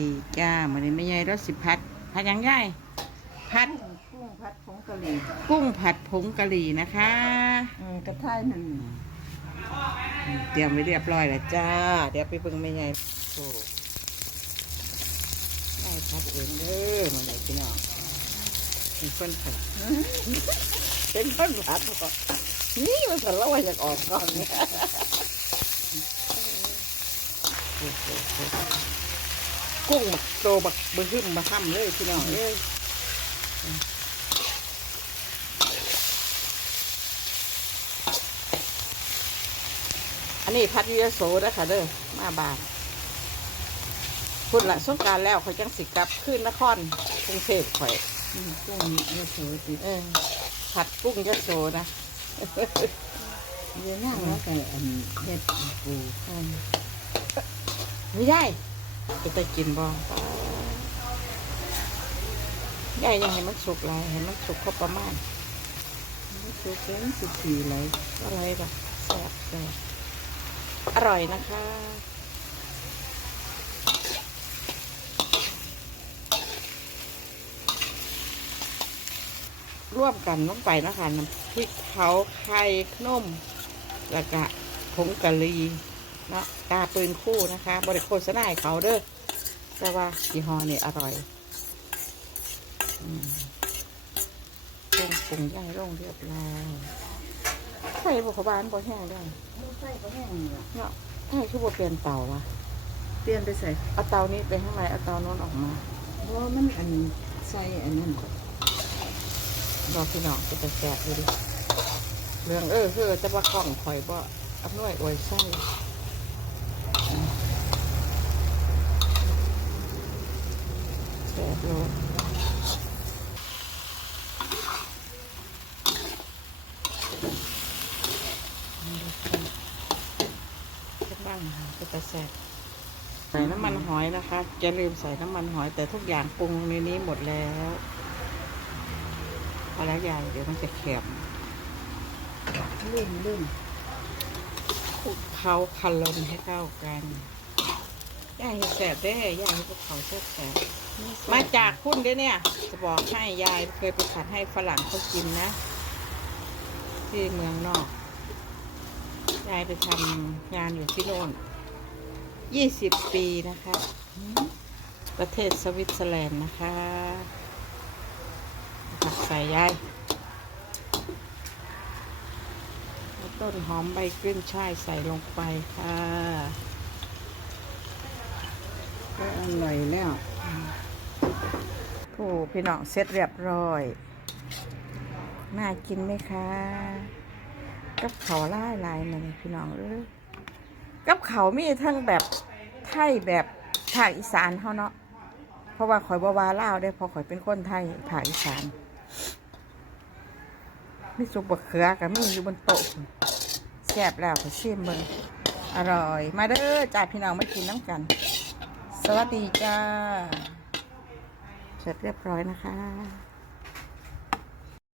ดีจ้ามันนี้ไม่ใหญ่รสสิพัดพัดยังไงพัดกุ้งผัดผงกะหรี่กุ้งผัดผงกะหรี่นะคะอืมกระทายหนึ่งเตรียมไว้เรียบร้อยแล้วจ้า เดี๋ยวไปเบิ่งไม่ใหญ่โอ้ได้พัดเองเด้อมันไหนพี่น้องเป็นคนผัดเป็นคนผัดนี่มันสละว่าอยากออกก่อนเนี่ย กุ้งบักโตบักบึ้มมาห้ำเลยพี่น้องเอ้ยอันนี้พัดอยูยโสนะคะเด้อมาบานพุ่นละสงกรารแล้วเขาจังสิกลับขึ้นนครกรุงเทพข่อยอืมกุ้งเยอะโสติดเออผัดกุ้งยโสนะเยอะมากแล้วแต่อันเด็ดปูอืมไม่ได้ จะไปกินบ่ยายยังให้มันสุกหลยให้มันสุกครบประมาณไม่สุกเกินสิบสี่เลยอะไรล่ะแซ่บแซ่บอร่อยนะคะร่วมกันลงไปนะคะน้ำพริกเผาไข่นมแล้วก็ผงกะหรี่ เนาะตาปืนคู่นะคะบริโภคสนายเขาเด้อแต่ว่ายี่ห้อนี่อร่อยอืมเครื่องปรุงย่างร่งเรียบร้อยไข่บุกบาลบ่แห้งได้ไม่ใช่ก็แห้งนี่ล่ะเนาะไข่คือบ่เปลี่ยนเตาวะเปลี่ยนไปใส่เอาเตานี้ไปข้างในเอาเตาโน้นออกมาเพราะมันอันใส่อันนั้นรอพี่น้องจะไปแกะดูดิเรื่องเออเออจะว่ากล่องข่อยบ่อำนวยอวยไส้ แกะโลดจะบ้างจะไปแสบใส่น้ำมันหอยนะคะอย่าลืมใส่น้ำมันหอยแต่ทุกอย่างปรุงในนี้หมดแล้วพอแล้วยายเดี๋ยวมันจะแข็มลืมลืมคลุกเคล้าคันลมให้เข้ากันย่ายเห็ดแสบได้ย่ายให้พวกเขาแสบแสบ มาจากคุณเด้อเนี่ย จะบอกให้ยายเคยไปผัดให้ฝรั่งเขากินนะ ที่เมืองนอก ยายไปทำงานอยู่ที่โน่นยี่สิบปีนะคะ ประเทศสวิตเซอร์แลนด์นะคะผักใส่ยายต้นหอมใบขึ้นช่ายใส่ลงไปค่ะก็อร่อยแล้ว พี่น้องเสร็จเรียบร้อย น่ากินไหมคะกับเขาล่ายลายๆมาเลยพี่น้องเอ้ยกับเขามีทั้งแบบไทยแบบภาคอีสานเขาเนาะเพราะว่าข่อยบาวาล่าวได้เพอข่อยเป็นคนไทยภาคอีสานมีซุปบะเขือกับมีอยู่บนโต๊ะแซ่บแล้วขอชิมเบิ่งอร่อย มาเด้อจ้าพี่น้องมากินน้ำกัน สวัสดีจ้า เสร็จเรียบร้อยนะคะ